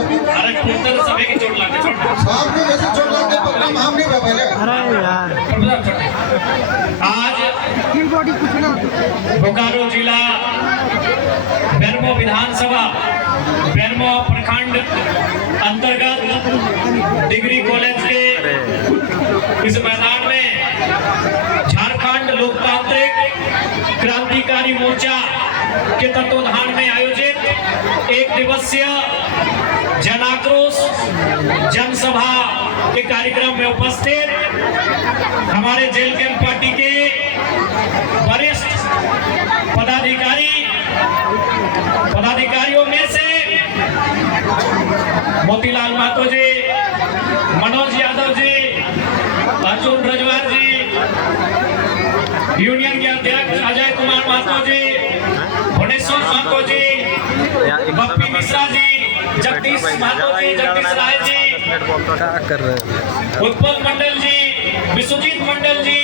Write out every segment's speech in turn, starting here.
अरे कुत्ते तो सभी की चोट लाते साहब को जैसे चोट लगते प्रोग्राम हम नहीं कर पहले। अरे यार आज बोकारो जिला बेरमो विधानसभा बेरमो प्रखंड अंतर्गत डिग्री कॉलेज के इस मैदान में झारखंड लोकतांत्रिक क्रांतिकारी मोर्चा के तत्वाधान में आयोजित एक दिवसीय जन आक्रोश जनसभा के कार्यक्रम में उपस्थित हमारे जेल कैंप पार्टी के वरिष्ठ पदाधिकारियों में से मोतीलाल महतो जी, मनोज यादव जी, अर्जुन रजवार जी, यूनियन के अध्यक्ष अजय कुमार महतो जी, भुवनेश्वर महतो जी, बप्पी मिश्रा जी, जगदीश महतो जी, जगदीश राय जी, उत्पल मंडल जी, विश्वजीत मंडल जी,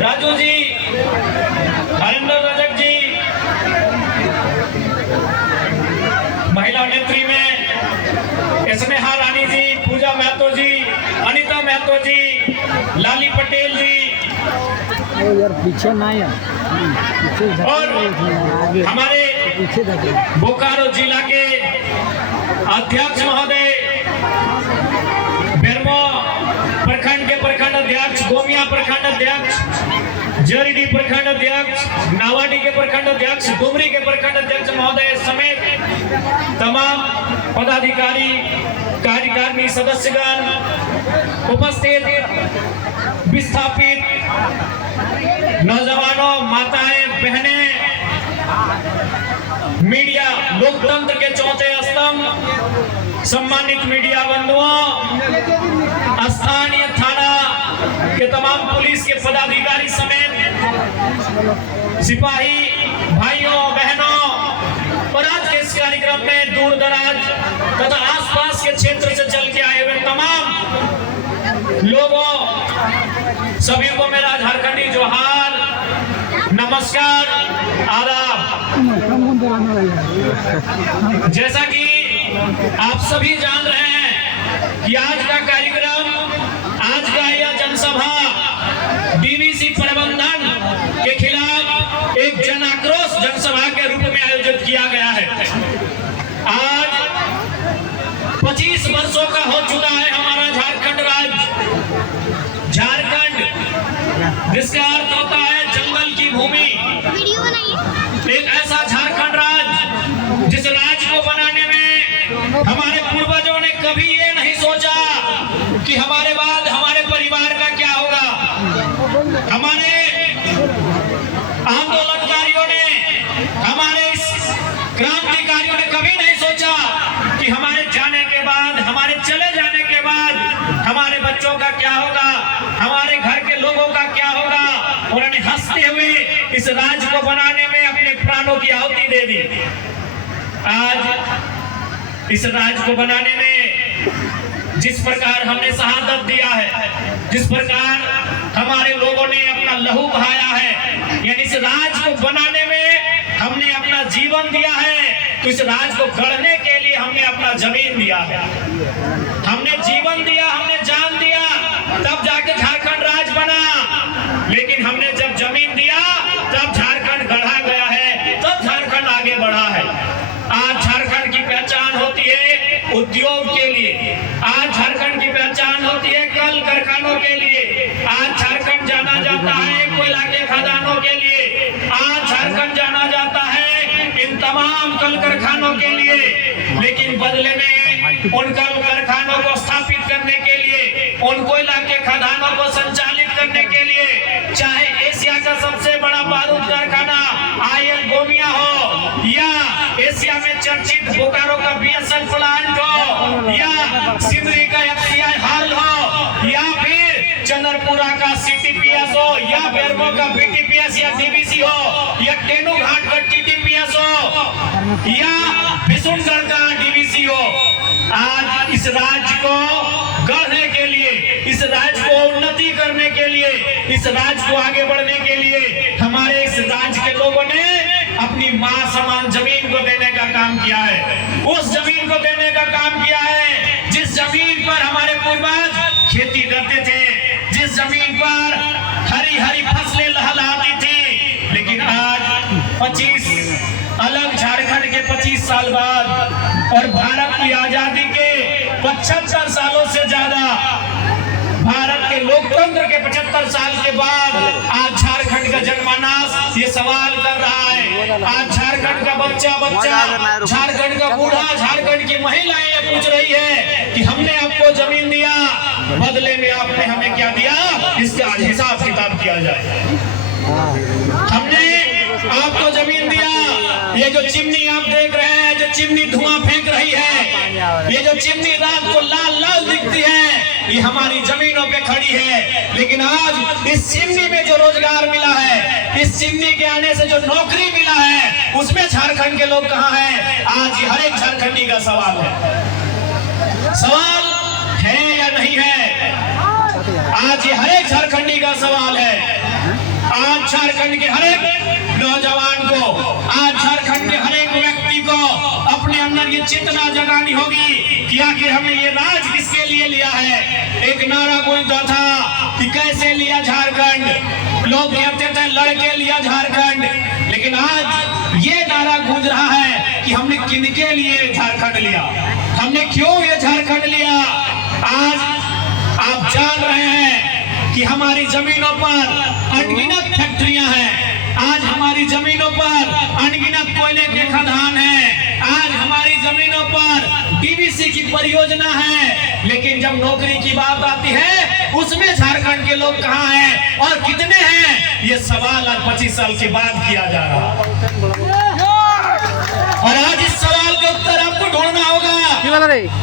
राजू जी, हरिंदर रजक जी, महिला नेत्री में स्नेहा रानी जी, पूजा महतो जी, अनिता महतो जी, लाली पटेल जी यार पीछे ना यार पीछे और हमारे बोकारो जिला के अध्यक्ष महोदय, बेरमो प्रखंड के प्रखंड अध्यक्ष, गोमिया प्रखंड अध्यक्ष, जरीडी प्रखंड अध्यक्ष, नावाडी के प्रखंड अध्यक्ष, डुमरी के प्रखंड अध्यक्ष महोदय समेत तमाम पदाधिकारी कार्यकारिणी सदस्यगण, उपस्थित विस्थापित नौजवानों, माताएं, बहनें, मीडिया, लोकतंत्र के चौथे स्तंभ, सम्मानित मीडिया बंधुओं, स्थानीय थाना के तमाम पुलिस के पदाधिकारी समेत सिपाही भाइयों बहनों और आज के इस कार्यक्रम में दूर दराज तथा आसपास के क्षेत्र से चल के आए हुए तमाम लोगों, सभी को मेरा झारखंडी जोहार, नमस्कार, आदाब। जैसा कि आप सभी जान रहे हैं कि आज का कार्यक्रम, आज का यह जनसभा डीवीसी प्रबंधन के खिलाफ एक जन आक्रोश जनसभा के रूप में आयोजित किया गया है। आज 25 वर्षों का हो चुका है हमारा झारखंड राज्य, झारखंड जिसका अर्थ होता है जंगल की भूमि। एक ऐसा झारखंड राज्य जिस राज्य को बनाने में हमारे पूर्वजों ने कभी ये नहीं सोचा कि हमारे बाद हमारे परिवार का क्या होगा। हमारे आंदोलनकारियों ने, हमारे इस क्रांतिकारियों ने कभी नहीं सोचा कि हमारे जाने के बाद, हमारे चले जाने के बाद हमारे बच्चों का क्या होगा, हमारे घर के लोगों का क्या होगा। उन्होंने हंसते हुए इस राज्य को बनाने में अपने प्राणों की आहुति दे दी। आज इस राज्य को बनाने में जिस प्रकार हमने शहादत दिया है, जिस प्रकार हमारे लोगों ने अपना लहू बहाया है, यानी इस राज्य को बनाने में हमने अपना जीवन दिया है, तो इस राज्य को गढ़ने के लिए हमने अपना जमीन दिया है, हमने जीवन दिया, हमने जान दिया, तब जाके झारखंड राज्य बना। लेकिन हमने जब जमीन दिया तब झारखंड गढ़ा गया है, तब झारखंड आगे बढ़ा है। आज झारखंड की पहचान होती है उद्योग के लिए, आज झारखंड की पहचान होती है कल कारखानों के लिए, आज झारखंड जाना जाता है कोयला के खदानों के लिए, आज झारखंड जाना जाता है इन तमाम कल कारखानों के लिए। लेकिन बदले में उन कल कारखानों को स्थापित करने के लिए, उन कोयला के खदानों को संचालित करने के लिए, चाहे एशिया का सबसे बड़ा बारूद कारखाना आईएल गोमिया हो, या एशिया में चर्चित बोकारो का बीएसएल प्लांट हो, या सिमरी का एफसीआई हॉल हो, या फिर चंद्रपुरा का सीटीपीएस हो, या बेरमो का बीटीपीएस या डीवीसी हो, या टेनू घाट का टीटीपीएस हो, या बिशुनगढ़ का डीवीसी हो। आज इस राज्य को गढ़ने के लिए, इस राज्य को उन्नति करने के लिए, इस राज्य को आगे बढ़ने के लिए हमारे इस राज्य के लोगों ने अपनी मां समान जमीन को काम किया है, उस जमीन को देने का काम किया है जिस जमीन पर हमारे पूर्वज खेती करते थे, जिस जमीन पर हरी हरी फसलें लहलहाती थी। लेकिन आज 25 अलग झारखंड के 25 साल बाद और भारत की आजादी के 75 सालों से ज्यादा, भारत के लोकतंत्र के 75 साल के बाद आज झारखंड का जनमानस ये सवाल कर रहा है। आज झारखंड का बच्चा, झारखंड का बूढ़ा, झारखंड की महिलाएं ये पूछ रही है कि हमने आपको जमीन दिया, बदले में आपने हमें क्या दिया, इसका आज हिसाब किताब किया जाए। हमने आपको जमीन दिया, ये जो चिमनी आप देख रहे हैं, जो चिमनी धुआं फेंक रही है, ये जो चिमनी रात को लाल लाल दिखती है, ये हमारी जमीनों पे खड़ी है। लेकिन आज इस चिमनी में जो रोजगार मिला है, इस चिमनी के आने से जो नौकरी मिला है, उसमें झारखंड के लोग कहाँ हैं? आज हर एक झारखंडी का सवाल है या नहीं है? आज ये हर एक झारखंडी का सवाल है। आज झारखंड के हर एक नौजवान को, आज झारखंड के हर एक व्यक्ति को अपने अंदर ये चेतना जगानी होगी कि आखिर हमने ये राज किसके लिए लिया है। एक नारा गूंजता था कि कैसे लिया झारखंड, लोग कहते थे लड़के लिया झारखंड, लेकिन आज ये नारा गूंज रहा है कि हमने किनके लिए झारखंड लिया, हमने क्यों ये झारखंड लिया। आज आप जान रहे हैं कि हमारी जमीनों पर अनगिनत फैक्ट्रियां हैं, आज हमारी जमीनों पर अनगिनत कोयले के खदान हैं, आज हमारी जमीनों पर डीवीसी की परियोजना है। लेकिन जब नौकरी की बात आती है, उसमें झारखंड के लोग कहाँ हैं और कितने हैं, ये सवाल आज 25 साल के बाद किया जा रहा है। और आज इस सवाल के उत्तर आपको ढूंढना होगा।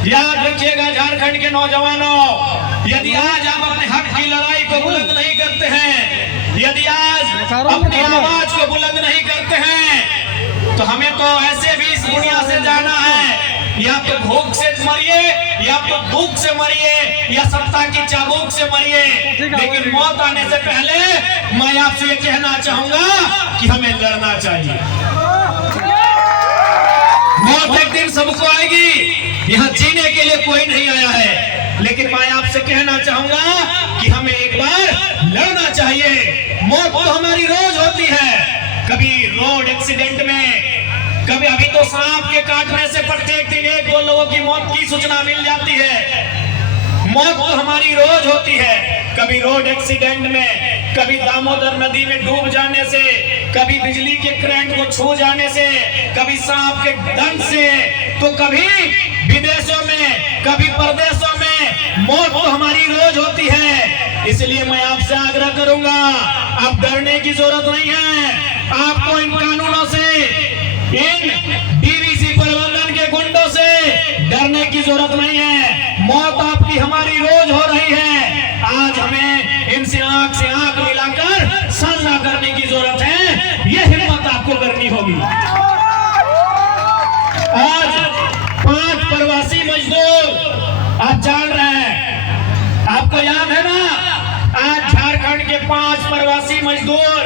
याद रखिएगा झारखंड के नौजवानों, यदि आज आप अपने हक की लड़ाई को बुलंद नहीं करते हैं, यदि आज अपनी आवाज को बुलंद नहीं करते हैं, तो हमें तो ऐसे भी इस दुनिया से जाना है। या तो भूख से मरिए, या तो दुख से मरिए, या सत्ता की चाबुक से मरिए, लेकिन मौत आने से पहले मैं आपसे ये कहना चाहूंगा कि हमें लड़ना चाहिए। मौत एक दिन सबको आएगी, यहाँ जीने के लिए कोई नहीं आया है, लेकिन मैं आपसे कहना चाहूंगा कि हमें एक बार लड़ना चाहिए। मौत तो हमारी रोज होती है, कभी रोड एक्सीडेंट में, कभी अभी तो सांप के काटने से प्रत्येक दिन 1-2 लोगों की मौत की सूचना मिल जाती है। मौत तो हमारी रोज होती है, कभी रोड एक्सीडेंट में, कभी दामोदर नदी में डूब जाने से, कभी बिजली के करंट को छू जाने से, कभी सांप के डंक से, तो कभी विदेशों में, कभी परदेशों में। मौत तो हमारी रोज होती है। इसलिए मैं आपसे आग्रह करूंगा, आप डरने की जरूरत नहीं है। आपको इन कानूनों से, इन डीवीसी प्रबंधन के गुंडों से डरने की जरूरत नहीं है। मौत आपकी हमारी रोज हो रही है। आज हमें इनसे आंख से आंख मिलाकर सामना करने की जरूरत है। यह हिम्मत आपको करनी होगी। आज 5 प्रवासी मजदूर, आप जान रहे हैं, आपको याद है ना, आज झारखंड के 5 प्रवासी मजदूर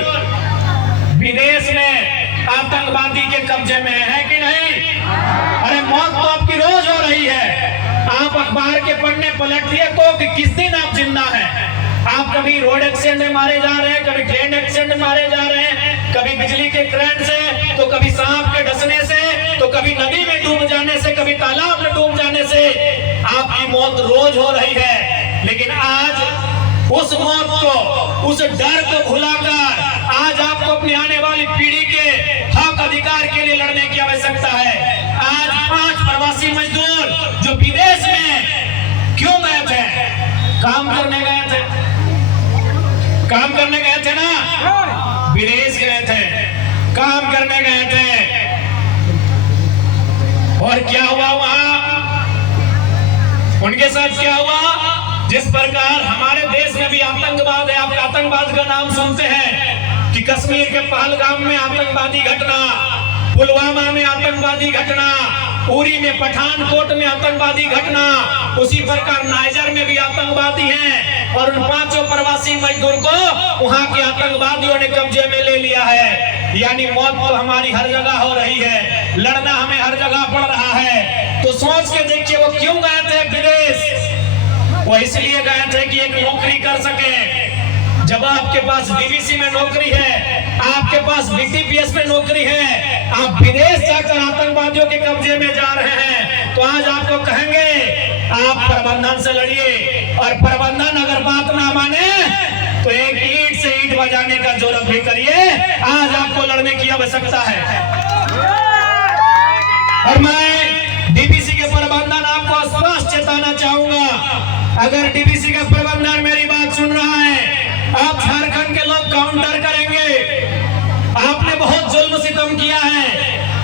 विदेश में आतंकवादी के कब्जे में है कि नहीं? अरे मौत तो आपकी रोज हो रही है। आप अखबार के पढ़ने पलटिए तो कि किस दिन आप जिंदा हैं। आप कभी रोड एक्सीडेंट में मारे जा रहे हैं, कभी ट्रेन एक्सीडेंट में मारे जा रहे हैं, कभी बिजली के करंट से, तो कभी सांप के डसने से, तो कभी नदी में डूब जाने से, कभी तालाब में डूब जाने से। आपकी मौत रोज हो रही है, लेकिन आज उस मौत को, उस डर को भुलाकर आज आपको अपनी आने वाली पीढ़ी के हक अधिकार के लिए लड़ने की आवश्यकता है। आज 5 प्रवासी मजदूर जो विदेश में क्यों गए थे? काम करने गए थे, काम करने गए थे ना, विदेश गए थे, काम करने गए थे। और क्या हुआ वहां? उनके साथ क्या हुआ? जिस प्रकार हमारे देश में भी आतंकवाद है, आप आतंकवाद का नाम सुनते हैं कि कश्मीर के पहलगाम में आतंकवादी घटना, पुलवामा में आतंकवादी घटना, उरी में, पठानकोट में आतंकवादी घटना, उसी प्रकार नाइजर में भी आतंकवादी हैं। और उन 5 प्रवासी मजदूर को वहां के आतंकवादियों ने कब्जे में ले लिया है। यानी मौत तो हमारी हर जगह हो रही है, लड़ना हमें हर जगह पड़ रहा है। तो सोच के देखिए वो क्यों गए थे विदेश। वो इसलिए गए थे कि एक नौकरी कर सके। जब आपके पास डीवीसी में नौकरी है, आपके पास बीटीपीएस में नौकरी है, आप विदेश जाकर आतंकवादियों के कब्जे में जा रहे हैं, तो आज आपको कहेंगे आप प्रबंधन से लड़िए। और प्रबंधन अगर बात ना माने तो एक ईंट से ईंट बजाने का जुर्म भी करिए। आज आपको लड़ने की आवश्यकता है। और मैं डीवीसी के प्रबंधन आपको स्पष्ट चेताना चाहूंगा, अगर डीवीसी का प्रबंधन मेरी बात सुन रहा है, आप झारखंड के लोग काउंटर करेंगे। आपने बहुत जुल्म सितम किया है,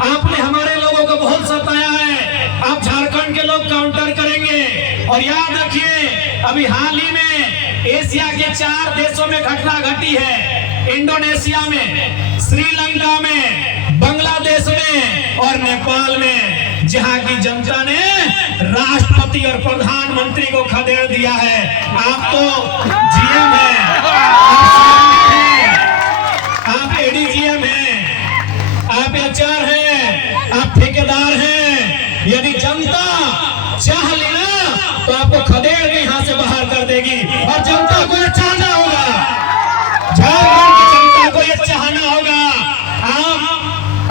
आपने हमारे लोगों को बहुत सताया है, आप झारखंड के लोग काउंटर करेंगे। और याद रखिए अभी हाल ही में एशिया के 4 देशों में घटना घटी है, इंडोनेशिया में, श्रीलंका में, बांग्लादेश में और नेपाल में, जहां की जनता ने राष्ट्रपति और प्रधानमंत्री को खदेड़ दिया है। आप तो जीएम हैं, आप एडीजीएम हैं, आप एचआर हैं, आप ठेकेदार हैं। यदि जनता चाह लेना तो आपको खदेड़ के यहाँ से बाहर कर देगी। और जनता को यह चाहना होगा, झारखंड की जनता को यह चाहना होगा। आप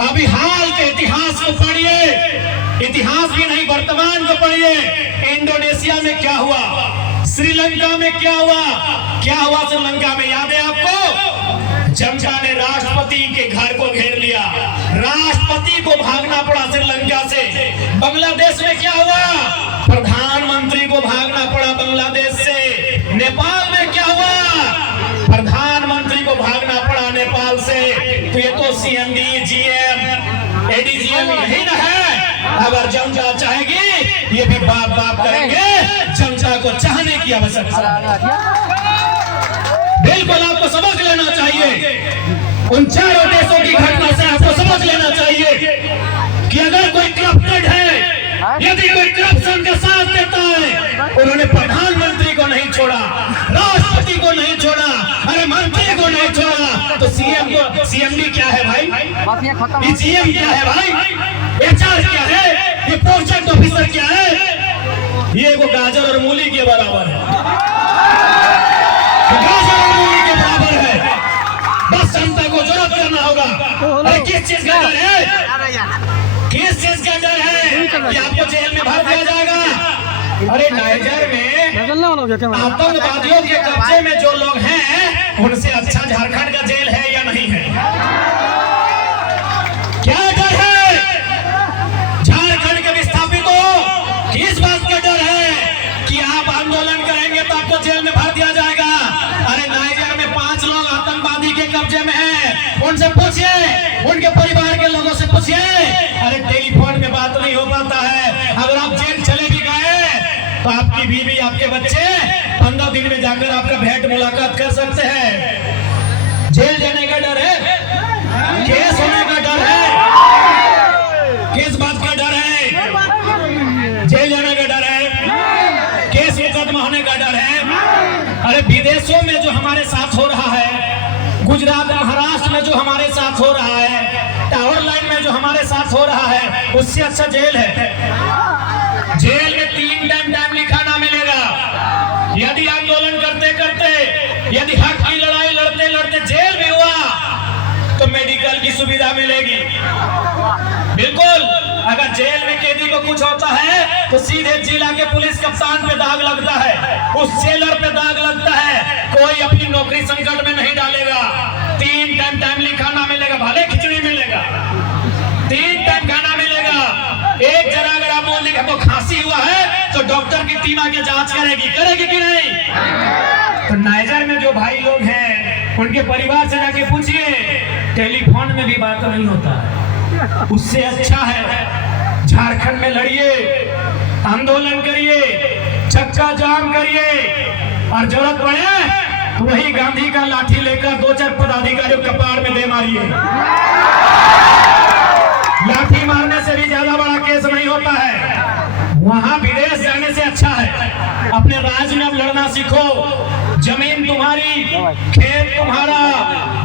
अभी हाल के इतिहास को पढ़िए, इतिहास भी नहीं वर्तमान को पढ़िए। इंडोनेशिया में क्या हुआ, श्रीलंका में क्या हुआ श्रीलंका में याद है आपको? जनता ने राष्ट्रपति के घर को घेर लिया, राष्ट्रपति को भागना पड़ा श्रीलंका से। बांग्लादेश में क्या हुआ? प्रधानमंत्री को भागना पड़ा बांग्लादेश से। नेपाल में क्या हुआ? प्रधानमंत्री को भागना पड़ा नेपाल से। तो ये तो सीएमडी, जीएम, एडीजीएम यही ना है। अगर जनता चाहेगी ये भी बाप बाप करेंगे। जनता को चाहने की आवश्यकता है। बिल्कुल आपको समझ लेना चाहिए, उन 4 देशों की घटना से आपको समझ लेना चाहिए कि अगर कोई करप्टेड है, यदि कोई करप्शन का साथ देता है, उन्होंने प्रधानमंत्री को नहीं छोड़ा, राष्ट्रपति को नहीं छोड़ा, अरे मंत्री को नहीं छोड़ा, तो सीएम को, सीएमडी क्या है भाई, ये जीएम क्या है भाई, एचआर क्या है, ये प्रोजेक्ट ऑफिसर क्या है, ये वो गाजर और मूली के बराबर है। गाजर और मूली के बराबर है। बस जनता को जरूरत करना होगा। अरे किस चीज का डर है, किस चीज का डर है कि आपको जेल में भर दिया जाएगा? अरे नाइजर में आतंकवादियों के कब्जे में जो लोग हैं, उनसे अच्छा झारखंड का जेल है या नहीं है? क्या डर है झारखंड के विस्थापितों? किस बात का डर है कि आप आंदोलन करेंगे तो आपको जेल में भर दिया जाएगा? अरे नाइजर में 5 लोग आतंकवादी के कब्जे में हैं, उनसे पूछिए, उनके परिवार के लोगों से पूछिए। अरे टेलीफोन में बात नहीं हो पाता है। अगर आप जेल चले भी गए तो आपकी बीवी, आपके बच्चे 15 दिन में जाकर आपका भेंट मुलाकात कर सकते हैं। जेल जाने का डर है, केस होने का डर है। किस बात का डर है? जेल जाने का डर है, केस मुकदमा होने का डर है। अरे विदेशों में जो हमारे साथ हो रहा है, गुजरात, महाराष्ट्र में जो हमारे साथ हो रहा है, टावर लाइन में जो हमारे साथ हो रहा है, उससे अच्छा जेल है। जेल में 3 टाइम लिखाना मिलेगा। यदि आंदोलन करते करते, यदि हक की लड़ाई लड़ते लड़ते जेल में हुआ तो मेडिकल की सुविधा मिलेगी। बिल्कुल, अगर जेल में कैदी को कुछ होता है तो सीधे जिला के पुलिस कप्तान पे दाग लगता है, उस जेलर पे दाग लगता है। कोई अपनी नौकरी संकट में नहीं डालेगा। 3 टाइम लिखाना मिलेगा, भले खिचड़ी मिलेगा, 3 टाइम खाना मिलेगा। एक जरा अगर आप बोल देंगे तो खांसी हुआ है तो डॉक्टर की टीम आके जांच करेगी कि नहीं? तो नाइजर में जो भाई लोग हैं, उनके परिवार से जाके पूछिए, टेलीफोन में भी बात नहीं होता है। उससे अच्छा है झारखंड में लड़िए, आंदोलन करिए, चक्का जाम करिए, और जरूरत पड़े तो वही गांधी का लाठी लेकर 2-4 पदाधिकारियों कपार में दे मारिए। लाठी मारने से भी ज्यादा बड़ा केस नहीं होता है। वहां विदेश जाने से अच्छा है अपने राज्य में अब लड़ना सीखो। जमीन तुम्हारी, खेत तुम्हारा,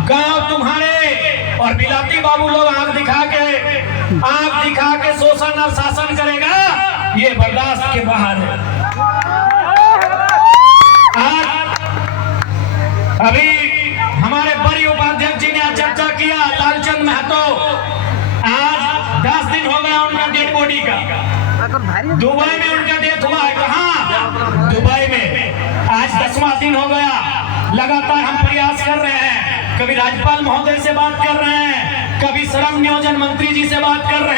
गांव तुम्हारे, और बिलाती बाबू लोग आंख दिखा बाहर है। आज अभी हमारे बड़ी उपाध्यक्ष जी ने आज चर्चा किया, लालचंद महतो, आज 10 दिन हो गया उनका डेड बॉडी का। दुबई में उनका डेथ हुआ है। कहाँ? दुबई में। आज 10वां दिन हो गया। लगातार हम प्रयास कर रहे हैं, कभी राज्यपाल महोदय से बात कर रहे हैं, कभी श्रम नियोजन मंत्री जी से बात कर रहे हैं।